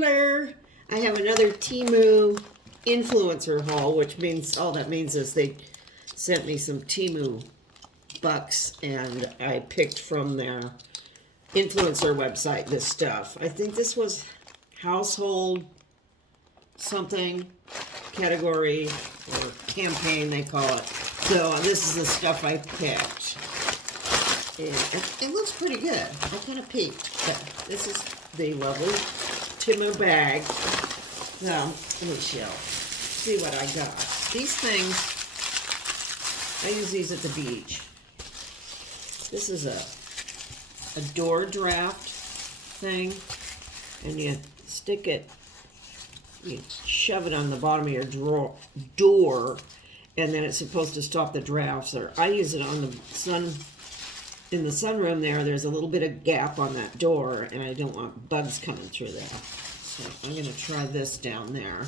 Hello. I have another Temu influencer haul, which means all that means is they sent me some Temu bucks, and I picked from their influencer website this stuff. I think this was household something category or campaign they call it. So this is the stuff I picked. And it looks pretty good. I kind of peeked. But this is the lovely Temu bag. Now, let me see what I got. These things, I use these at the beach. This is a door draft thing, and you stick it, you shove it on the bottom of your door, and then it's supposed to stop the drafts. Or I use it on the sun. In the sunroom there's a little bit of gap on that door, and I don't want bugs coming through there. So I'm going to try this down there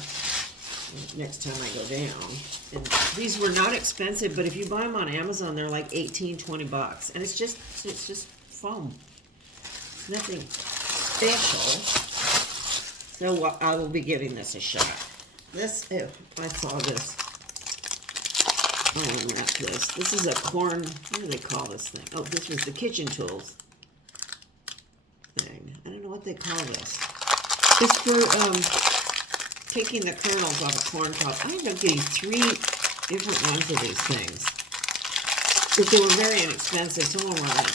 next time I go down. And these were not expensive, but if you buy them on Amazon, they're like 18, 20 bucks. And it's just foam. It's nothing special. So I will be giving this a shot. I saw this. I'll unwrap this. This is a corn, what do they call this thing? Oh, this was the kitchen tools thing. I don't know what they call this. It's for taking the kernels off a corn cob. I ended up getting 3 different ones of these things. But they were very inexpensive. Some of them were like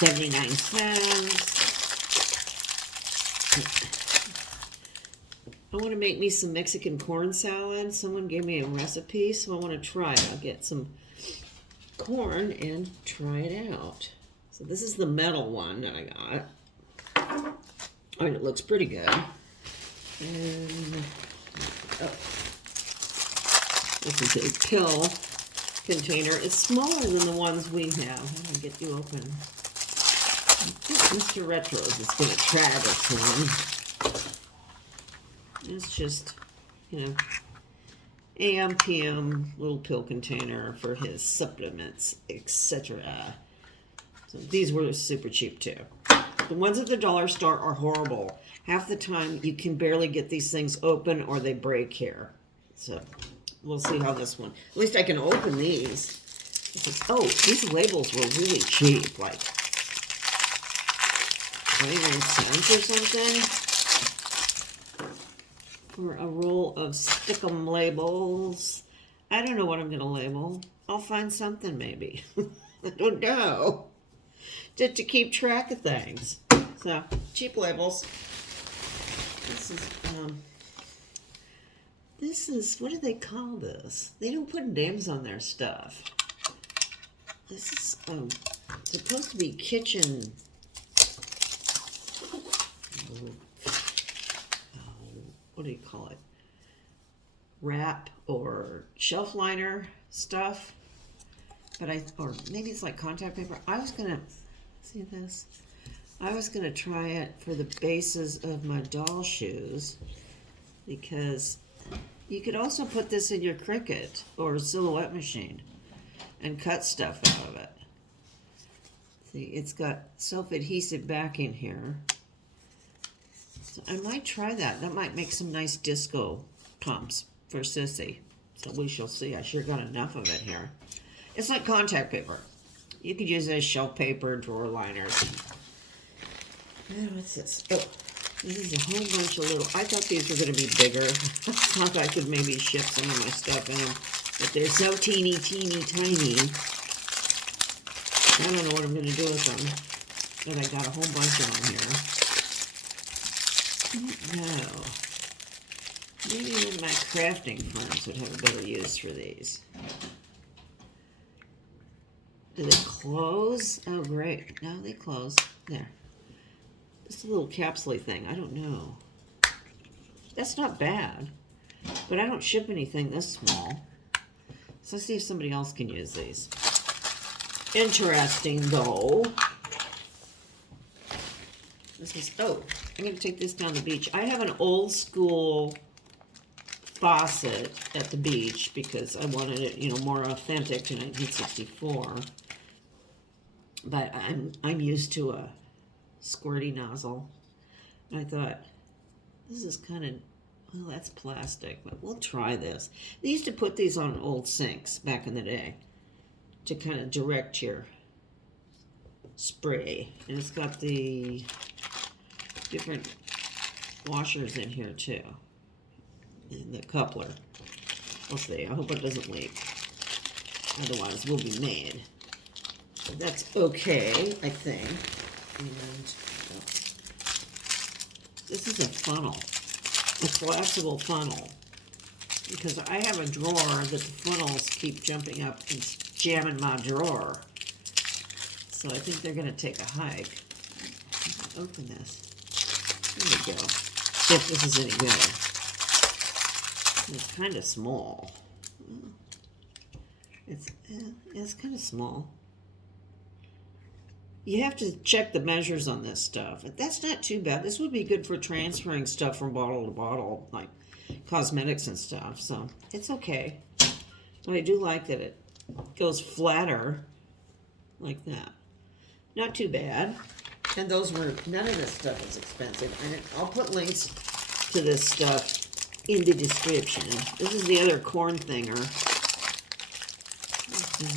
79 cents. I want to make me some Mexican corn salad. Someone gave me a recipe, so I want to try it. I'll get some corn and try it out. So this is the metal one that I got. And it looks pretty good. And this is a pill container. It's smaller than the ones we have. I'm going to get you open. I think Mr. Retros is going to try this one. It's just, AM, PM, little pill container for his supplements, etc. So these were super cheap too. The ones at the dollar store are horrible. Half the time you can barely get these things open or they break here. So we'll see how this one, at least I can open these. These labels were really cheap, like 29 cents or something. For a roll of Stickum labels. I don't know what I'm going to label. I'll find something maybe. I don't know. Just to keep track of things. So, cheap labels. This is, what do they call this? They don't put names on their stuff. This is supposed to be kitchen. What do you call it? Wrap or shelf liner stuff. Or maybe it's like contact paper. I was gonna see this. I was gonna try it for the bases of my doll shoes, because you could also put this in your Cricut or silhouette machine and cut stuff out of it. See, it's got self-adhesive backing here. So I might try that. That might make some nice disco pumps for Sissy. So we shall see. I sure got enough of it here. It's like contact paper. You could use it as shelf paper, drawer liners. What's this? Oh, this is a whole bunch of little. I thought these were going to be bigger. I thought I could maybe ship some of my stuff in them. But they're so teeny, teeny, tiny. I don't know what I'm going to do with them. But I got a whole bunch of them here. No. Maybe one of my crafting friends would have a better use for these. Do they close? Oh, great. No, they close. There. Just a little capsule thing. I don't know. That's not bad. But I don't ship anything this small. So let's see if somebody else can use these. Interesting, though. This is, I'm going to take this down the beach. I have an old school faucet at the beach because I wanted it, more authentic to 1964. But I'm used to a squirty nozzle. I thought, this is kind of, well, that's plastic, but we'll try this. They used to put these on old sinks back in the day to kind of direct your spray. And it's got the different washers in here too. And the coupler. We'll see. I hope it doesn't leak. Otherwise, we'll be mad. But that's okay, I think. And this is a funnel. A collapsible funnel. Because I have a drawer that the funnels keep jumping up and jamming my drawer. So I think they're going to take a hike. Open this. There we go. If this is any good. It's kind of small. It's kind of small. You have to check the measures on this stuff. That's not too bad. This would be good for transferring stuff from bottle to bottle, like cosmetics and stuff. So it's okay. But I do like that it goes flatter like that. Not too bad. And those were, none of this stuff is expensive. And I'll put links to this stuff in the description. This is the other corn thinger. This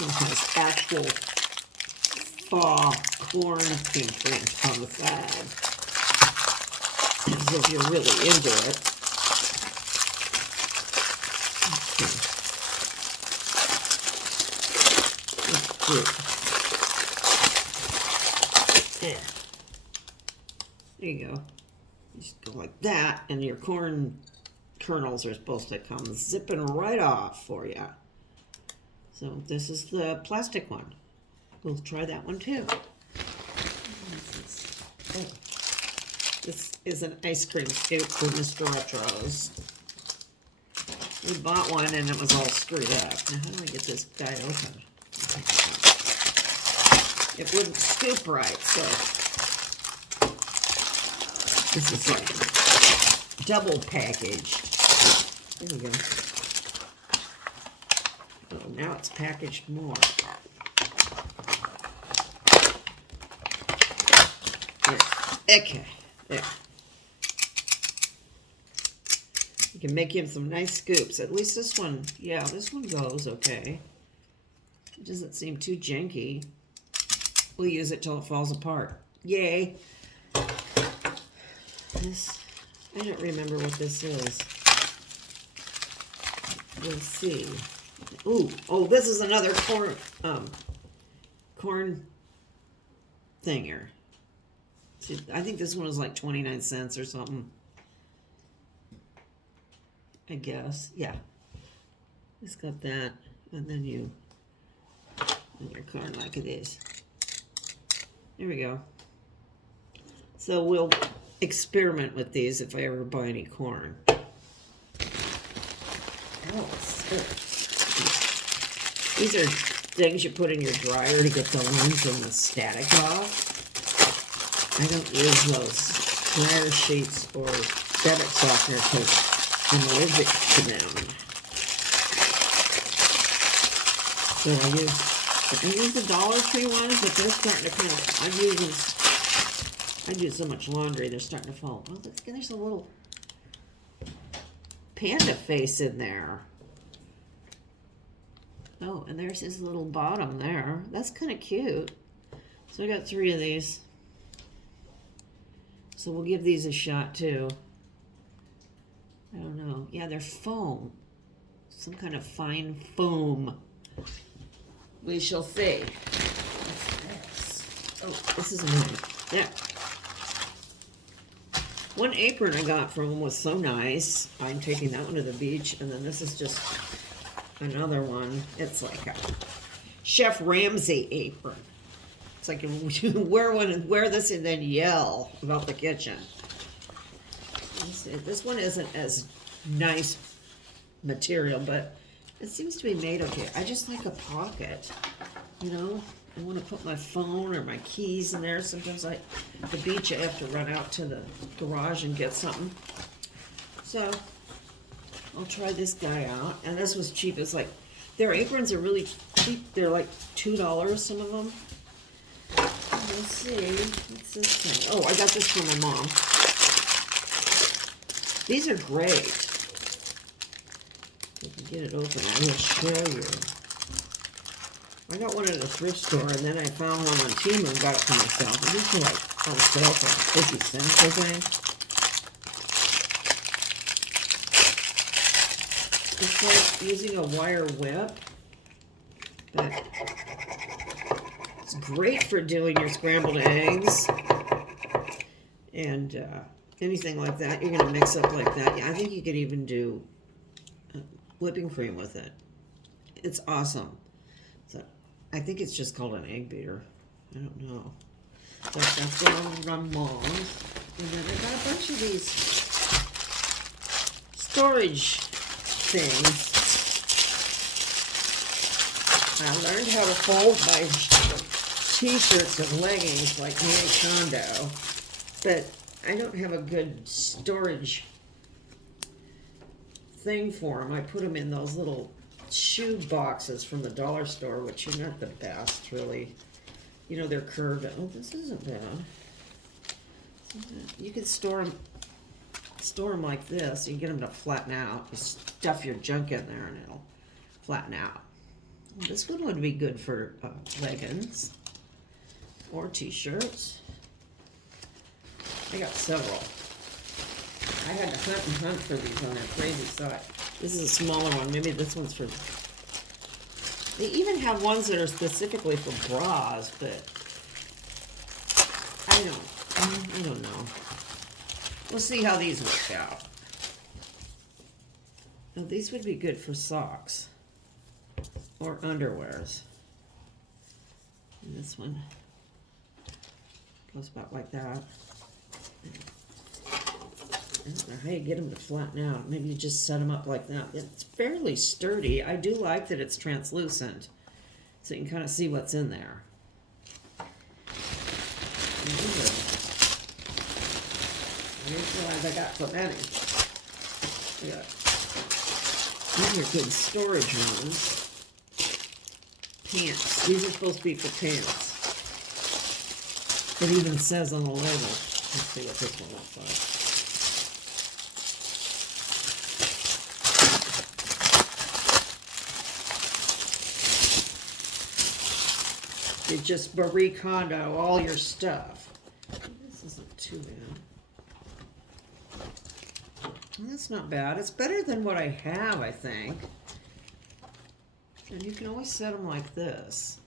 one has actual thaw corn imprint on the side. As if you're really into it. Yeah. There you go. You just go like that, and your corn kernels are supposed to come zipping right off for you. So this is the plastic one. We'll try that one too. This is an ice cream scoop for Mr. RETROS. We bought one and it was all screwed up. Now how do I get this guy open? It wouldn't scoop right, so this is like double packaged. There we go. Oh, now it's packaged more. There. Okay, there. You can make him some nice scoops. At least this one, yeah, this one goes okay. It doesn't seem too janky. We'll use it till it falls apart. Yay! This, I don't remember what this is. We'll see. Ooh, oh, this is another corn thinger. See, I think this one was like 29 cents or something. I guess, yeah. It's got that, and then you, and your corn like it is. There we go. So we'll experiment with these if I ever buy any corn. Oh, these are things you put in your dryer to get the lines and the static off. I don't use those dryer sheets or fabric softener because I'm allergic to them. So I use the Dollar Tree ones, but they're starting to kind of, I do so much laundry, they're starting to fall. Oh, look, there's a little panda face in there. Oh, and there's his little bottom there. That's kind of cute. So I got 3 of these. So we'll give these a shot too. I don't know. Yeah, they're foam. Some kind of fine foam. We shall see. What's this? Oh, this is mine. Yeah. One apron I got from them was so nice. I'm taking that one to the beach, and then this is just another one. It's like a Chef Ramsay apron. It's like you wear this and then yell about the kitchen. This one isn't as nice material, but it seems to be made okay. I just like a pocket, you know. I want to put my phone or my keys in there. Sometimes at the beach I have to run out to the garage and get something. So I'll try this guy out. And this was cheap. It's like, their aprons are really cheap. They're like $2, some of them. let's see. What's this thing? Oh, I got this from my mom. These are great. If I can get it open, I will show you. I got one at a thrift store, and then I found one on Temu and got it for myself. And these are like on sale for 50 cents, I think. It's like using a wire whip, but it's great for doing your scrambled eggs and anything like that. You're going to mix up like that. Yeah, I think you could even do whipping cream with it. It's awesome. So I think it's just called an egg beater. I don't know. But that's from Mom's. And then I got a bunch of these storage things. I learned how to fold my t-shirts and leggings like Marie Kondo, but I don't have a good storage thing for them. I put them in those little shoe boxes from the dollar store, which are not the best, really. You know, they're curved. Oh, this isn't bad. You could store them like this. You can get them to flatten out. You stuff your junk in there and it'll flatten out. This one would be good for leggings or t-shirts. I got several. I had to hunt for these on that crazy site. This is a smaller one. Maybe this one's for... They even have ones that are specifically for bras, but I don't know. We'll see how these work out. Now, these would be good for socks or underwears. And this one goes about like that. I don't know how you get them to flatten out. Maybe you just set them up like that. It's fairly sturdy. I do like that it's translucent, so you can kind of see what's in there. I didn't realize I got so many. Yeah. These are good storage ones. Pants. These are supposed to be for pants. It even says on the label. Let's see what this one looks like. You just Marie Kondo all your stuff. This isn't too bad. Well, that's not bad. It's better than what I have, I think. And you can always set them like this,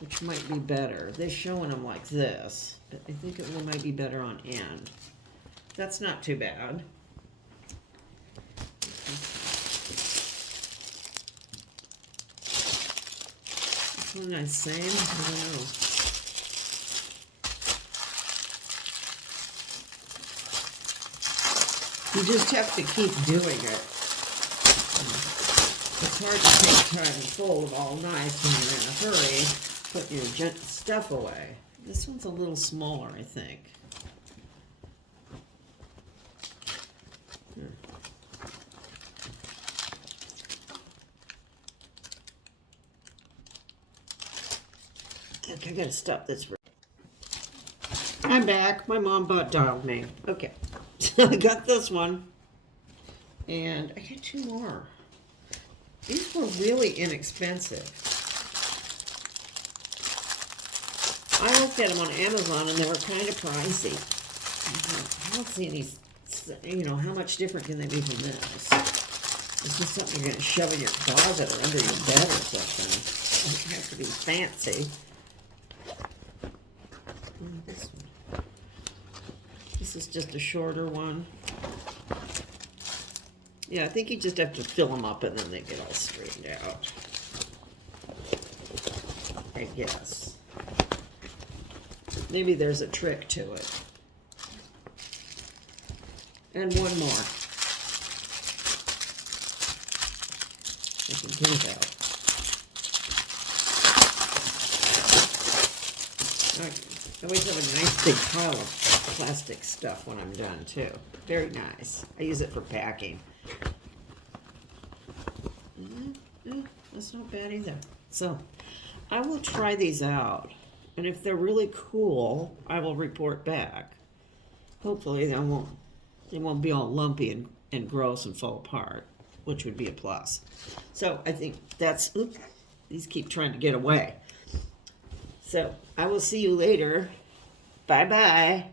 which might be better. They're showing them like this, but I think it might be better on end. That's not too bad. Isn't that the same? I don't know. You just have to keep doing it. It's hard to take time and fold all nice when you're in a hurry, putting your stuff away. This one's a little smaller, I think. Okay, I gotta stop this. I'm back. My mom dialed me. Okay, so I got this one, and I got two more. These were really inexpensive. I looked at them on Amazon, and they were kind of pricey. I don't see any, you know, how much different can they be from this? It's just something you're going to shove in your closet or under your bed or something. It has to be fancy. This one. This is just a shorter one. Yeah, I think you just have to fill them up and then they get all straightened out. I guess. Maybe there's a trick to it. And one more. I can think of. I always have a nice big pile of plastic stuff when I'm done too. Very nice. I use it for packing. That's not bad either. So I will try these out And if they're really cool, I will report back. Hopefully they won't be all lumpy and gross and fall apart, which would be a plus. So I think that's, oops, these keep trying to get away. So I will see you later. Bye-bye.